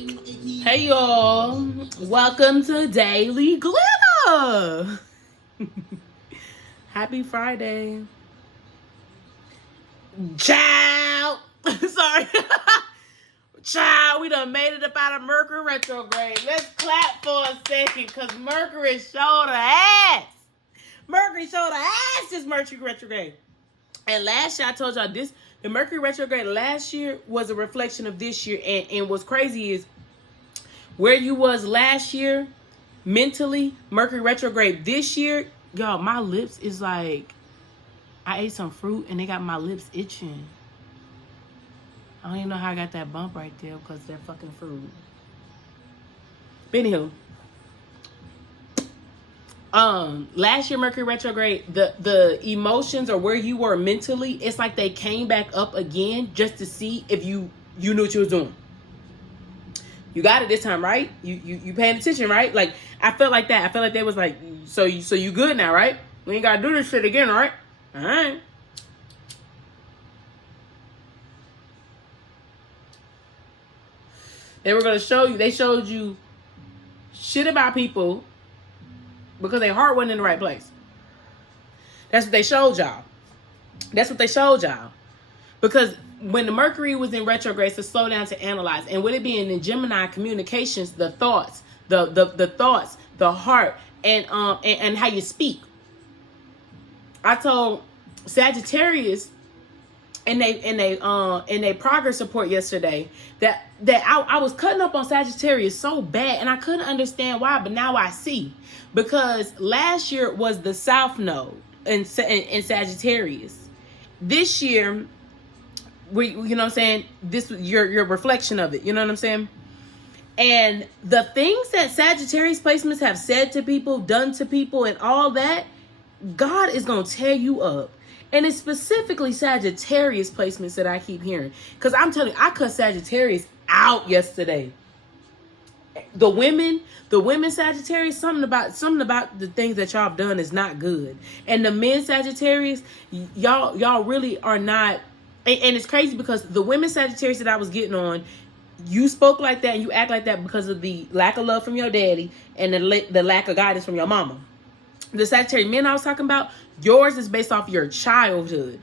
Hey y'all, welcome to Daily Glitter. Happy Friday. Ciao. Sorry. Ciao, we done made it up out of Mercury retrograde. Let's clap for a second because Mercury showed her ass. Mercury showed her ass this Mercury retrograde. And last year I told y'all this, the Mercury retrograde last year was a reflection of this year. And what's crazy is where you was last year, mentally, Mercury retrograde this year, y'all, my lips is like, I ate some fruit and they got my lips itching. I don't even know how I got that bump right there because they're fucking fruit. But anywho, last year Mercury retrograde, the emotions or where you were mentally, it's like they came back up again just to see if you knew what you was doing. You got it this time, right? You paying attention, right? Like, I felt like that. I felt like they was like, so you good now, right? We ain't gotta do this shit again, right? All right. They were gonna show you. They showed you shit about people because their heart wasn't in the right place. That's what they showed y'all. That's what they showed y'all. Because when the Mercury was in retrograde, to slow down to analyze, and with it being in Gemini communications, the thoughts, the thoughts, the heart, and how you speak. I told Sagittarius in they progress report yesterday that I was cutting up on Sagittarius so bad, and I couldn't understand why, but now I see. Because last year was the South Node in Sagittarius. This year, you know what I'm saying? This your reflection of it. You know what I'm saying? And the things that Sagittarius placements have said to people, done to people, and all that, God is gonna tear you up. And it's specifically Sagittarius placements that I keep hearing. Because I'm telling you, I cut Sagittarius out yesterday. The women Sagittarius, something about the things that y'all have done is not good. And the men Sagittarius, y'all really are not. And it's crazy because the women Sagittarius that I was getting on, you spoke like that and you act like that because of the lack of love from your daddy and the lack of guidance from your mama. The Sagittarius men I was talking about, yours is based off your childhood.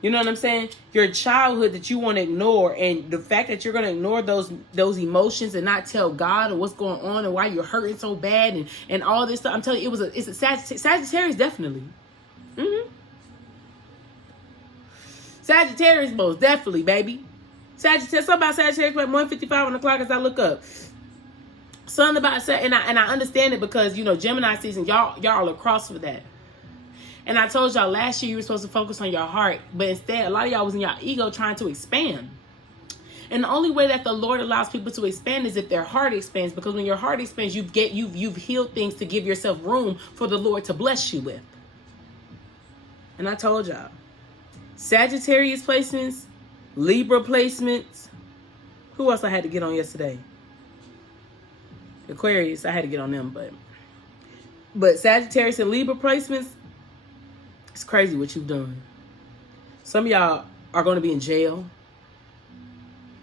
You know what I'm saying? Your childhood that you want to ignore, and the fact that you're going to ignore those emotions and not tell God or what's going on and why you're hurting so bad and all this stuff. I'm telling you, it's a Sagittarius definitely. Sagittarius most definitely, baby. Sagittarius, something about Sagittarius like 1:55 on the clock as I look up. Something about and I understand it because, you know, Gemini season, y'all are cross for that. And I told y'all last year you were supposed to focus on your heart, but instead a lot of y'all was in your ego trying to expand. And the only way that the Lord allows people to expand is if their heart expands, because when your heart expands, you've healed things to give yourself room for the Lord to bless you with. And I told y'all, Sagittarius placements, Libra placements. Who else I had to get on yesterday? Aquarius, I had to get on them, but Sagittarius and Libra placements, it's crazy what you've done. Some of y'all are going to be in jail.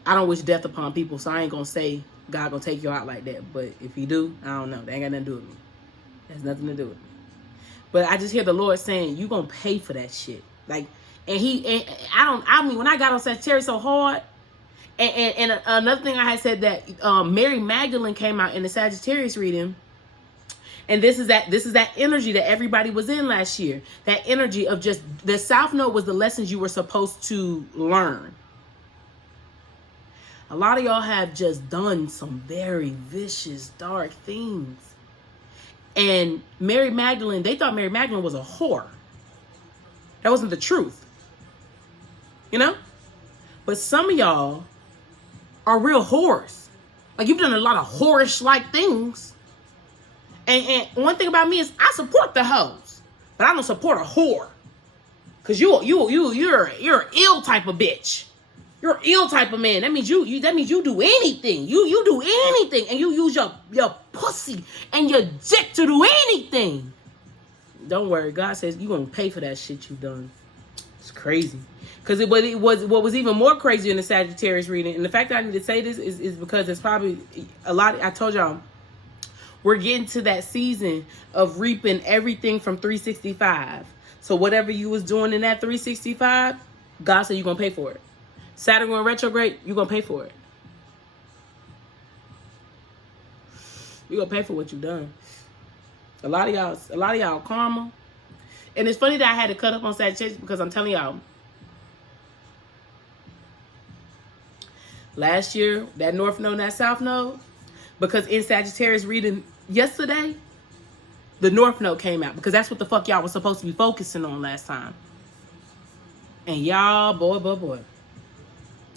I don't wish death upon people, so I ain't going to say God going to take you out like that. But if he do, I don't know. That ain't got nothing to do with me. That's nothing to do with me. But I just hear the Lord saying, you going to pay for that shit. Like, when I got on Sagittarius so hard, and another thing I had said that Mary Magdalene came out in the Sagittarius reading. And this is that energy that everybody was in last year. That energy of just the South Node was the lessons you were supposed to learn. A lot of y'all have just done some very vicious, dark things. And Mary Magdalene, they thought Mary Magdalene was a whore. That wasn't the truth. You know? But some of y'all are real whores. Like, you've done a lot of whorish-like things. And one thing about me is I support the hoes, but I don't support a whore. Cause you're an ill type of bitch. You're an ill type of man. That means you do anything. You do anything, and you use your pussy and your dick to do anything. Don't worry, God says you're gonna pay for that shit you've done. It's crazy. Because it was what was even more crazy in the Sagittarius reading, and the fact that I need to say this is because it's probably a lot. I told y'all, we're getting to that season of reaping everything from 365. So whatever you was doing in that 365, God said you're going to pay for it. Saturn going retrograde, you're going to pay for it. You're going to pay for what you've done. A lot of y'all karma. And it's funny that I had to cut up on Sagittarius because I'm telling y'all, last year, that North Node and that South Node, because in Sagittarius reading yesterday, the North Node came out because that's what the fuck y'all was supposed to be focusing on last time. And y'all, boy.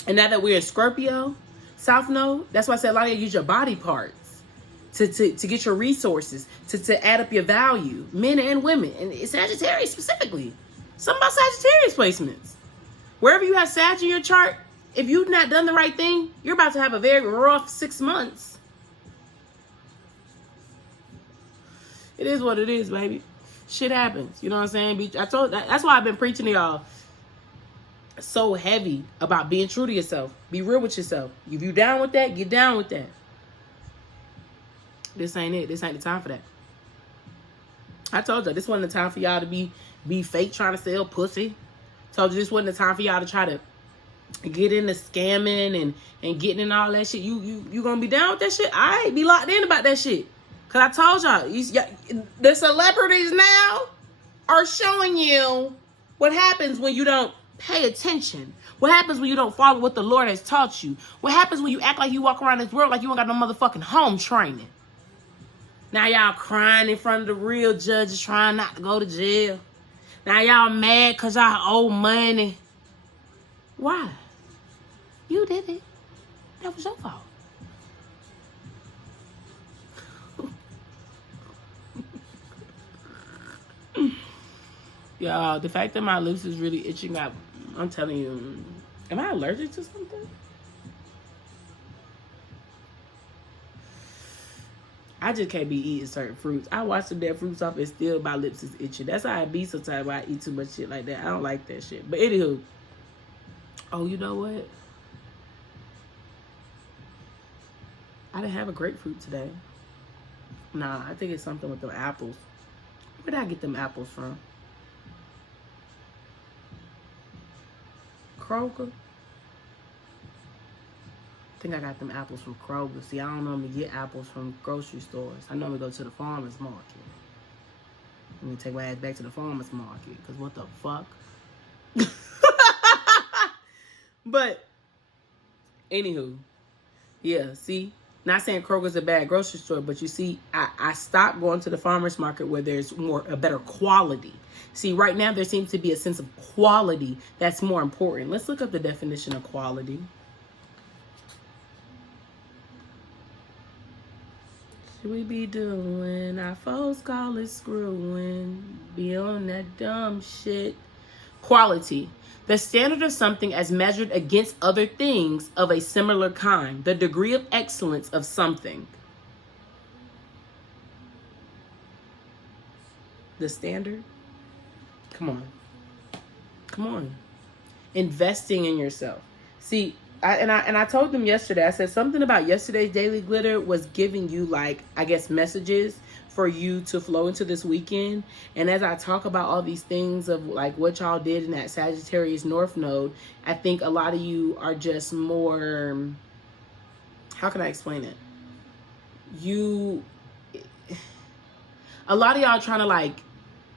And now that we're in Scorpio, South Node, that's why I said a lot of you use your body parts to get your resources, to add up your value, men and women, and it's Sagittarius specifically. Something about Sagittarius placements. Wherever you have Sag in your chart, if you've not done the right thing, you're about to have a very rough 6 months. It is what it is, baby. Shit happens. You know what I'm saying? That's why I've been preaching to y'all so heavy about being true to yourself. Be real with yourself. If you down with that, get down with that. This ain't it. This ain't the time for that. I told you this wasn't the time for y'all to be fake trying to sell pussy. Told you this wasn't the time for y'all to try to get into scamming and getting in all that shit. You gonna be down with that shit? I ain't be locked in about that shit. Cause I told y'all, the celebrities now are showing you what happens when you don't pay attention. What happens when you don't follow what the Lord has taught you? What happens when you act like you walk around this world like you ain't got no motherfucking home training? Now y'all crying in front of the real judges trying not to go to jail. Now y'all mad cause y'all owe money. Why? You did it. That was your fault. Y'all, the fact that my lips is really itching up, I'm telling you, am I allergic to something? I just can't be eating certain fruits. I wash some dead fruits off and still my lips is itching. That's how I be sometimes when I eat too much shit like that. I don't like that shit. But anywho, oh, you know what? I didn't have a grapefruit today. Nah, I think it's something with them apples. Where did I get them apples from? Kroger? I think I got them apples from Kroger. See, I don't normally get apples from grocery stores. I normally go to the farmer's market. Let me take my ass back to the farmer's market. Because what the fuck? But, anywho. Yeah, see? Not saying Kroger's a bad grocery store, but you see, I stopped going to the farmer's market where there's a better quality. See, right now there seems to be a sense of quality that's more important. Let's look up the definition of quality. Should we be doing? Our folks call it screwing. Be on that dumb shit. Quality. The standard of something as measured against other things of a similar kind. The degree of excellence of something. The standard? Come on. Come on. Investing in yourself. See, I told them yesterday, I said something about yesterday's Daily Glitter was giving you, like, I guess, messages for you to flow into this weekend. And as I talk about all these things of like what y'all did in that Sagittarius North Node, I think a lot of you are just more, how can I explain it? A lot of y'all trying to like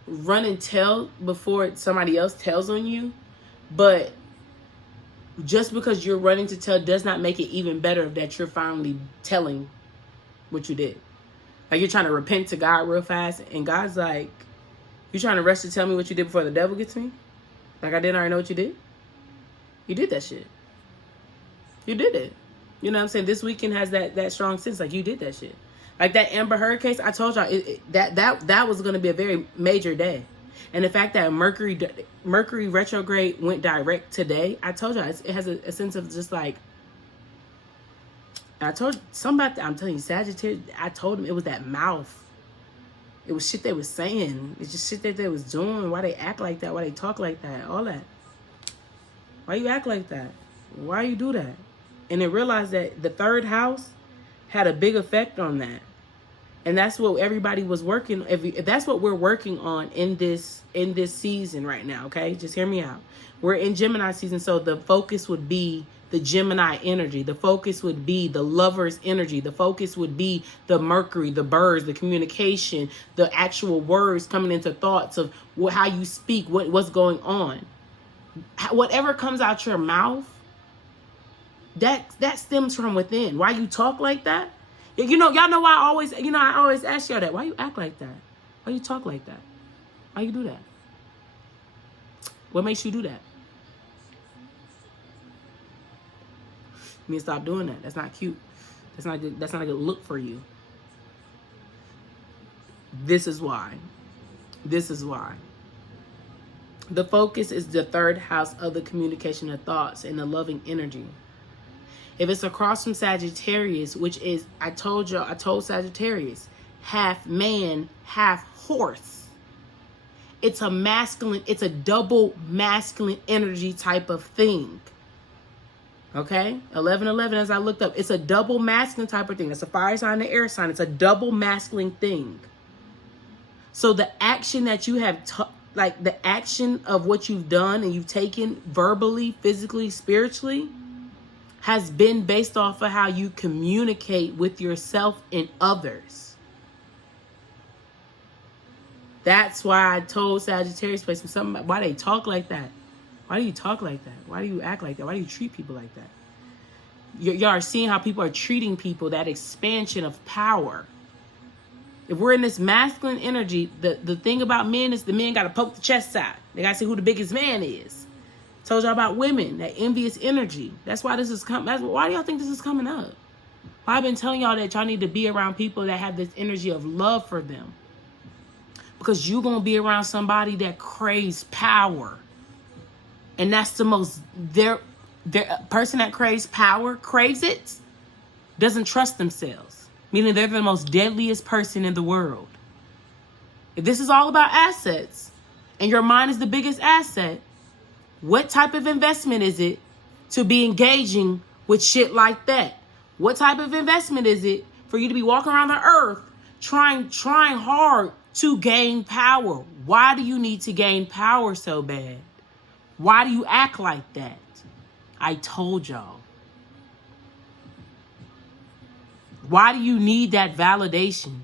run and tell before somebody else tells on you, but just because you're running to tell does not make it even better that you're finally telling what you did. Like, you're trying to repent to God real fast, and God's like, you trying to rush to tell me what you did before the devil gets me? Like, I didn't already know what you did? You did that shit. You did it. You know what I'm saying? This weekend has that strong sense, like, you did that shit. Like, that Amber Heard case, I told y'all, that was going to be a very major day. And the fact that Mercury retrograde went direct today, I told y'all, it has a sense of just like, I told somebody, I'm telling you, Sagittarius, I told them it was that mouth. It was shit they was saying. It's just shit that they was doing. Why they act like that. Why they talk like that. All that. Why you act like that? Why you do that? And then realize that the third house had a big effect on that. And that's what everybody was working. If that's what we're working on in this season right now, okay? Just hear me out. We're in Gemini season, so the focus would be the Gemini energy. The focus would be the lover's energy. The focus would be the Mercury, the birds, the communication, the actual words coming into thoughts of how you speak, what's going on. Whatever comes out your mouth, that stems from within. Why you talk like that? You know, y'all know why I always ask y'all that. Why you act like that? Why you talk like that? Why you do that? What makes you do that? You need to stop doing that. That's not cute. That's not good. That's not a good look for you. This is why. This is why. The focus is the third house of the communication of thoughts and the loving energy. If it's across from Sagittarius, which is, I told Sagittarius, half man, half horse. It's a double masculine energy type of thing. Okay? 11-11, as I looked up, it's a double masculine type of thing. It's a fire sign and an air sign. It's a double masculine thing. So the action that you have, like the action of what you've done and you've taken verbally, physically, spiritually, has been based off of how you communicate with yourself and others. That's why I told Sagittarius something about why they talk like that. Why do you talk like that? Why do you act like that? Why do you treat people like that? Y'all are seeing how people are treating people, that expansion of power. If we're in this masculine energy, the thing about men is the men got to poke the chest out. They got to see who the biggest man is. Told y'all about women, that envious energy. That's why this is coming. Why do y'all think this is coming up? Well, I've been telling y'all that y'all need to be around people that have this energy of love for them. Because you're going to be around somebody that craves power. And that's the most, their person that craves power, craves it, doesn't trust themselves. Meaning they're the most deadliest person in the world. If this is all about assets, and your mind is the biggest asset, what type of investment is it to be engaging with shit like that? What type of investment is it for you to be walking around the earth trying hard to gain power? Why do you need to gain power so bad? Why do you act like that? I told y'all. Why do you need that validation?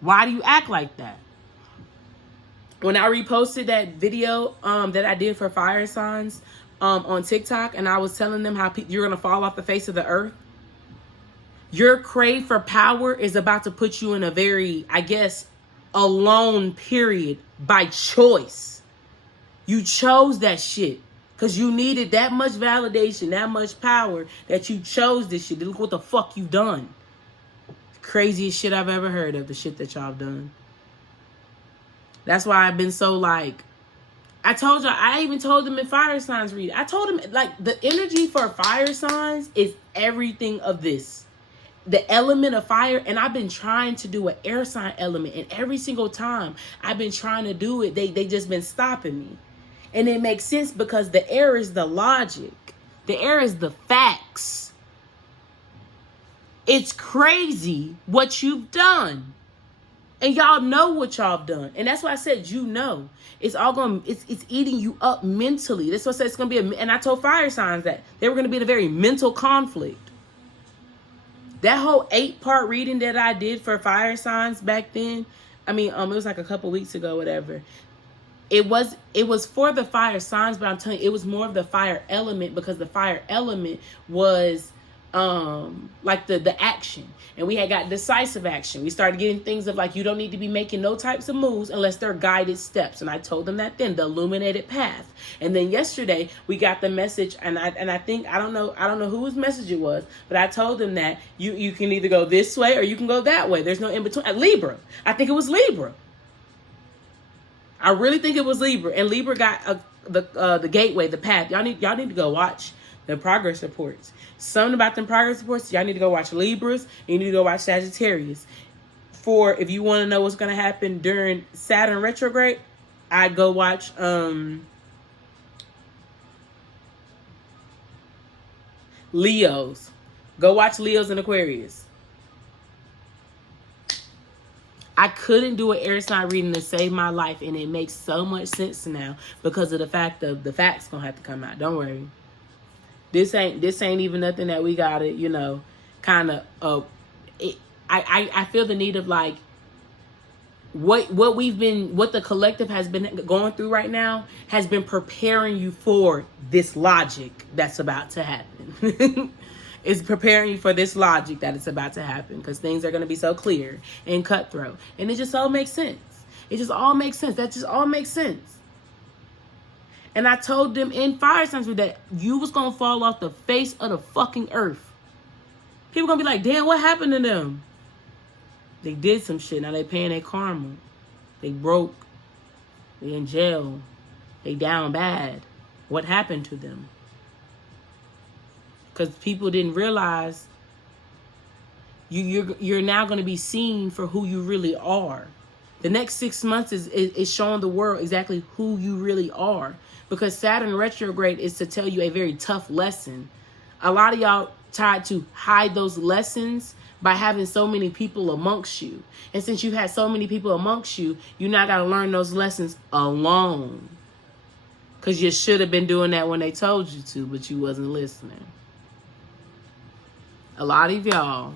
Why do you act like that? When I reposted that video that I did for fire signs on TikTok, and I was telling them how you're going to fall off the face of the earth, your crave for power is about to put you in a very, I guess, alone period by choice. You chose that shit because you needed that much validation, that much power, that you chose this shit. Look what the fuck you done. Craziest shit I've ever heard of, the shit that y'all done. That's why I've been so like, I told y'all, I even told them in fire signs read. I told them like the energy for fire signs is everything of this. The element of fire, and I've been trying to do an air sign element, and every single time I've been trying to do it, they just been stopping me. And it makes sense because the air is the logic. The air is the facts. It's crazy what you've done. And y'all know what y'all done. And that's why I said, you know, it's all going, it's eating you up mentally. That's what I said it's going to be. And I told fire signs that they were going to be in a very mental conflict. That whole 8-part reading that I did for fire signs back then, I mean, it was like a couple weeks ago, whatever. It was for the fire signs, but I'm telling you, it was more of the fire element, because the fire element was like the action, and we had got decisive action. We started getting things of like, you don't need to be making no types of moves unless they're guided steps. And I told them that then, the illuminated path. And then yesterday we got the message, and I think I don't know whose message it was, but I told them that you can either go this way or you can go that way. There's no in between. Libra. I think it was Libra. I really think it was Libra, and Libra got the gateway, the path. Y'all need to go watch the progress reports. Something about them progress reports. Y'all need to go watch Libras. And you need to go watch Sagittarius. For if you want to know what's going to happen during Saturn retrograde, I'd go watch Leos. Go watch Leos and Aquarius. I couldn't do an air sign reading to save my life, and it makes so much sense now because of the fact of the facts gonna have to come out. Don't worry. This ain't even nothing that we gotta, kind of. I feel the need of like what the collective has been going through right now has been preparing you for this logic that's about to happen. It's preparing you for this logic that it's about to happen because things are going to be so clear and cutthroat. And it just all makes sense. It just all makes sense. That just all makes sense. And I told them in fire signs that you was going to fall off the face of the fucking earth. People going to be like, damn, what happened to them? They did some shit. Now they paying their karma. They broke. They in jail. They down bad. What happened to them? Because people didn't realize you're now going to be seen for who you really are. The next 6 months is showing the world exactly who you really are. Because Saturn retrograde is to tell you a very tough lesson. A lot of y'all tried to hide those lessons by having so many people amongst you. And since you had so many people amongst you, you now got to learn those lessons alone. Because you should have been doing that when they told you to, but you wasn't listening. A lot of y'all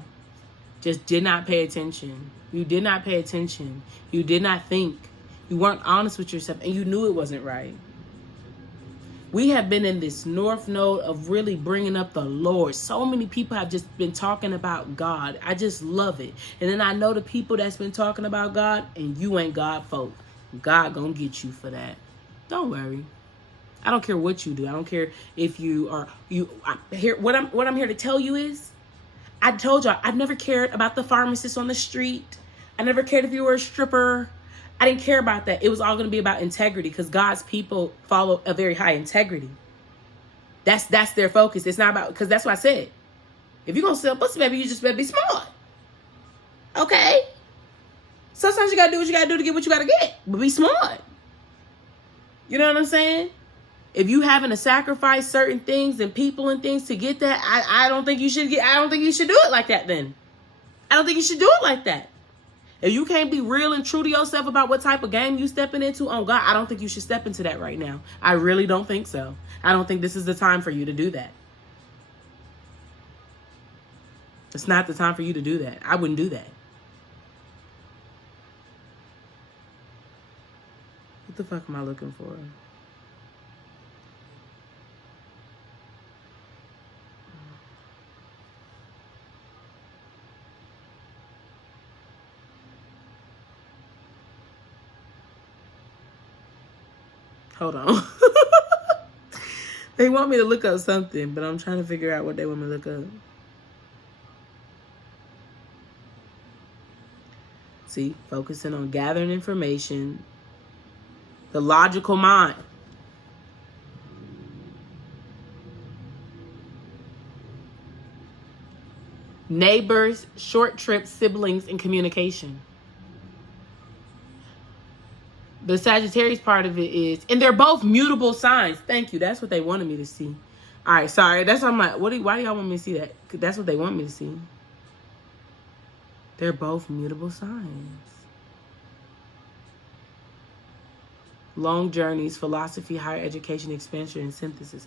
just did not pay attention. You did not pay attention. You did not think. You weren't honest with yourself, and you knew it wasn't right. We have been in this north node of really bringing up the Lord. So many people have just been talking about God. I just love it. And then I know the people that's been talking about God, and you ain't God folk. God gonna get you for that. Don't worry. I don't care what you do. I don't care if you are here. What I'm here to tell you is, I told y'all I've never cared about the pharmacist on the street. I never cared if you were a stripper. I didn't care about that. It was all going to be about integrity because God's people follow a very high integrity. That's their focus. It's not about, because that's what I said. If you're going to sell pussy, baby, you just better be smart. Okay? Sometimes you got to do what you got to do to get what you got to get. But be smart. You know what I'm saying? If you having to sacrifice certain things and people and things to get that, I don't think you should do it like that then. I don't think you should do it like that. If you can't be real and true to yourself about what type of game you stepping into, oh God, I don't think you should step into that right now. I really don't think so. I don't think this is the time for you to do that. It's not the time for you to do that. I wouldn't do that. What the fuck am I looking for? Hold on. They want me to look up something, but I'm trying to figure out what they want me to look up. See, focusing on gathering information. The logical mind. Neighbors, short trips, siblings, and communication. The Sagittarius part of it is, and they're both mutable signs. Thank you. That's what they wanted me to see. All right, sorry. That's why I'm like, why do y'all want me to see that? 'Cause that's what they want me to see. They're both mutable signs. Long journeys, philosophy, higher education, expansion, and synthesis.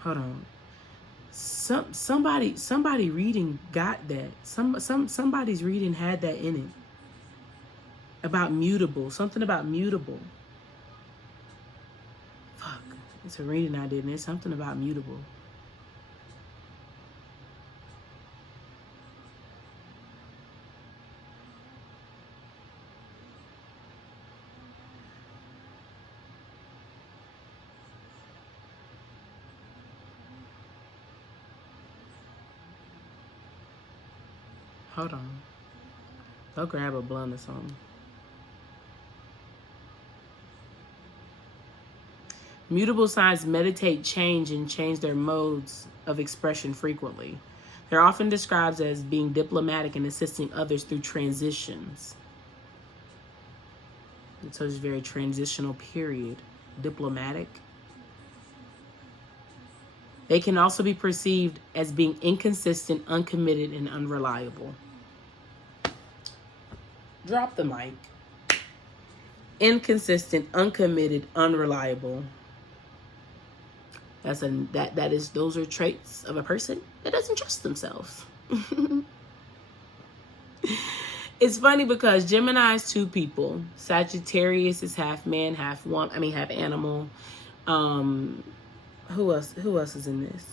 Hold on. Somebody reading got that. Somebody's reading had that in it. About mutable. Something about mutable. Fuck. It's a reading I did, and it's something about mutable. Hold on. Go grab a blunt or something. Mutable signs meditate change and change their modes of expression frequently. They're often described as being diplomatic and assisting others through transitions. So it's a very transitional period. Diplomatic. They can also be perceived as being inconsistent, uncommitted, and unreliable. Drop the mic. Inconsistent, uncommitted, unreliable. Those are traits of a person that doesn't trust themselves. It's funny because Gemini is two people. Sagittarius is half man, half half animal. Who else is in this?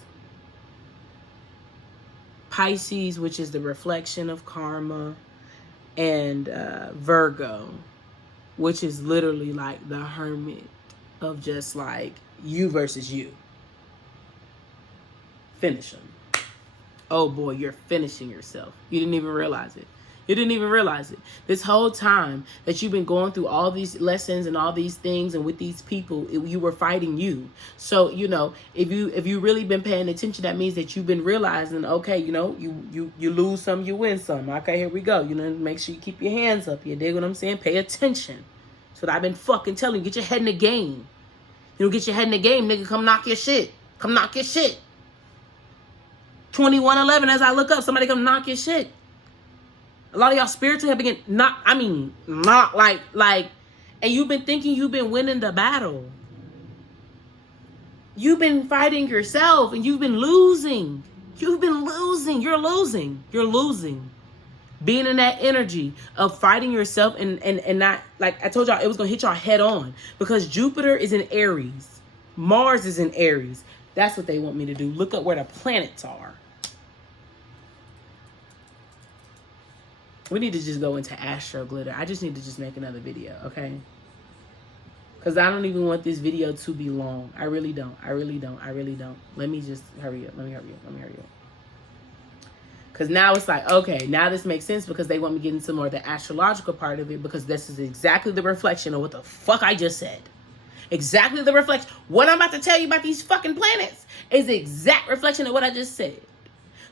Pisces, which is the reflection of karma, and Virgo, which is literally like the hermit of just like you versus you. Finish them. Oh boy, you're finishing yourself. You didn't even realize it. You didn't even realize it. This whole time that you've been going through all these lessons and all these things and with these people, you were fighting you. So, you know, if you really been paying attention, that means that you've been realizing, okay, you know, you lose some, you win some. Okay, here we go. You know, make sure you keep your hands up. You dig what I'm saying? Pay attention. So I've been fucking telling you, get your head in the game. You know, get your head in the game, nigga. Come knock your shit. Come knock your shit. 2111, as I look up, somebody come knock your shit. A lot of y'all spiritually have been not like, and you've been thinking you've been winning the battle. You've been fighting yourself and you've been losing. You've been losing. You're losing. You're losing. Being in that energy of fighting yourself and not, like I told y'all, it was going to hit y'all head on because Jupiter is in Aries. Mars is in Aries. That's what they want me to do. Look up where the planets are. We need to just go into astro glitter. I just need to just make another video, okay? Because I don't even want this video to be long. I really don't. I really don't. I really don't. Let me just hurry up. Let me hurry up. Because now it's like, okay, now this makes sense because they want me to get into more of the astrological part of it because this is exactly the reflection of what the fuck I just said. Exactly the reflection. What I'm about to tell you about these fucking planets is the exact reflection of what I just said.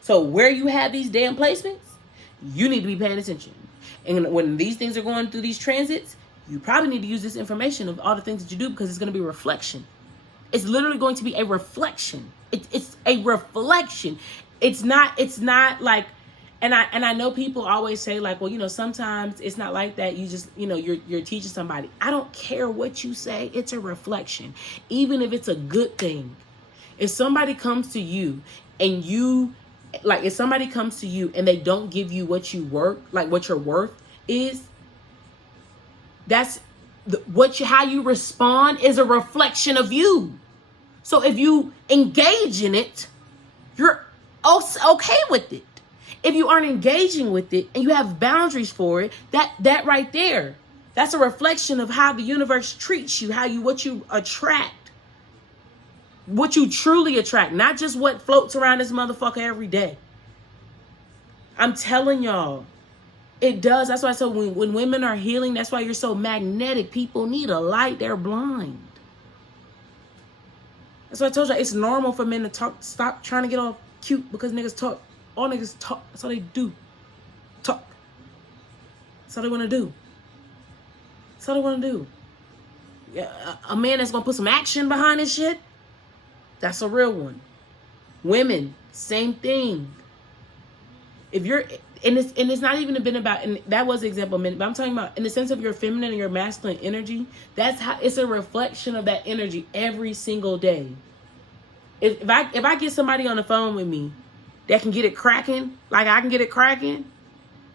So where you have these damn placements, you need to be paying attention. And when these things are going through these transits, you probably need to use this information of all the things that you do because it's going to be a reflection. It's literally going to be a reflection. It's a reflection. It's not like, and I know people always say like, well, you know, sometimes it's not like that. You just, you know, you're teaching somebody. I don't care what you say. It's a reflection. Even if it's a good thing. If somebody comes to you and if somebody comes to you and they don't give you what you work, like what your worth is, that's how you respond is a reflection of you. So if you engage in it, you're okay with it. If you aren't engaging with it and you have boundaries for it, that right there, that's a reflection of how the universe treats you, what you attract. What you truly attract, not just what floats around this motherfucker every day. I'm telling y'all, it does. That's why I said when women are healing, that's why you're so magnetic. People need a light. They're blind. That's why I told you it's normal for men to stop trying to get all cute because niggas talk. All niggas talk. That's all they do. Talk. That's all they want to do. That's all they want to do. Yeah, a man that's going to put some action behind his shit, that's a real one. Women, same thing. If you're, and it's not even been about, and that was the example, but I'm talking about in the sense of your feminine and your masculine energy, that's how it's a reflection of that energy every single day. If I get somebody on the phone with me that can get it cracking, like I can get it cracking,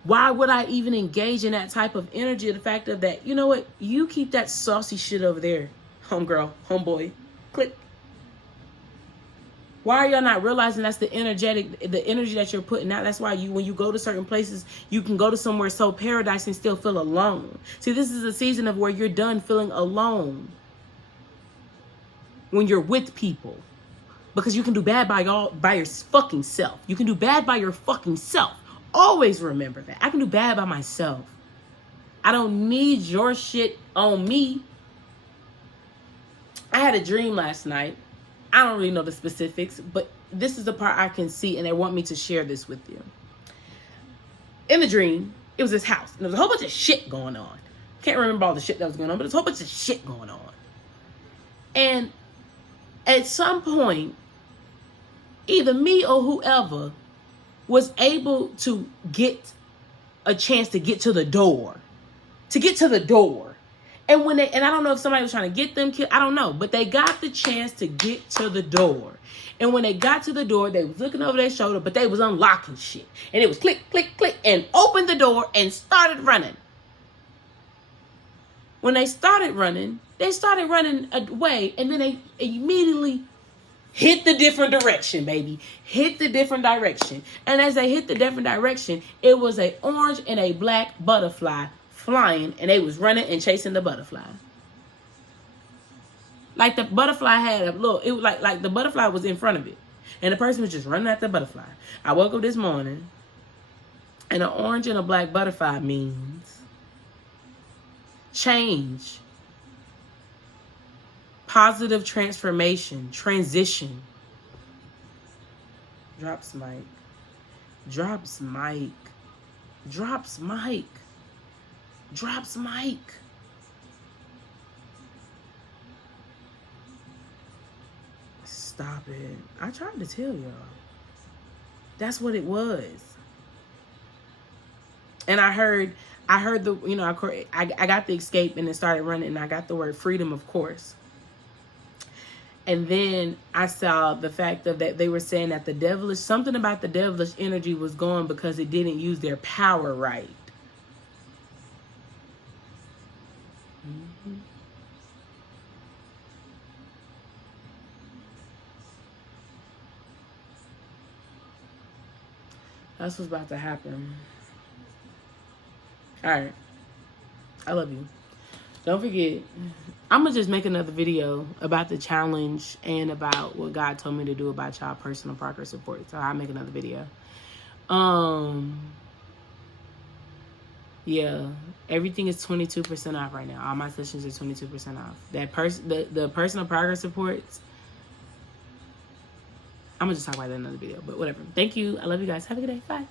why would I even engage in that type of energy? The fact of that, you know what? You keep that saucy shit over there, homegirl, homeboy. Click. Why are y'all not realizing that's the energy that you're putting out? That's why when you go to certain places, you can go to somewhere so paradise and still feel alone. See, this is a season of where you're done feeling alone when you're with people. Because you can do bad by your fucking self. You can do bad by your fucking self. Always remember that. I can do bad by myself. I don't need your shit on me. I had a dream last night. I don't really know the specifics, but this is the part I can see, and they want me to share this with you. In the dream, it was this house, and there was a whole bunch of shit going on. Can't remember all the shit that was going on, but there's a whole bunch of shit going on. And at some point, either me or whoever was able to get a chance to get to the door. And when and I don't know if somebody was trying to get them killed, I don't know, but they got the chance to get to the door. And when they got to the door, they was looking over their shoulder, but they was unlocking shit. And it was click, click, click, and opened the door and started running. When they started running away, and then they immediately hit the different direction, baby. Hit the different direction. And as they hit the different direction, it was an orange and a black butterfly flying, and they was running and chasing the butterfly. Like the butterfly had a little, it was like the butterfly was in front of it. And the person was just running at the butterfly. I woke up this morning, and an orange and a black butterfly means change, positive transformation, transition. Drops mic. Drops mic. Drops mic. Drops mic. Stop it. I tried to tell y'all. That's what it was. And I heard the, you know, I got the escape and it started running, and I got the word freedom, of course. And then I saw the fact of that they were saying that the devilish, something about the devilish energy was gone because it didn't use their power right. Mm-hmm. That's what's about to happen. All right. I love you. Don't forget, I'm going to just make another video about the challenge and about what God told me to do about y'all personal progress support. So I'll make another video. Yeah, everything is 22% off right now. All my sessions are 22% off. That the personal progress reports, I'm going to just talk about that in another video. But whatever. Thank you. I love you guys. Have a good day. Bye.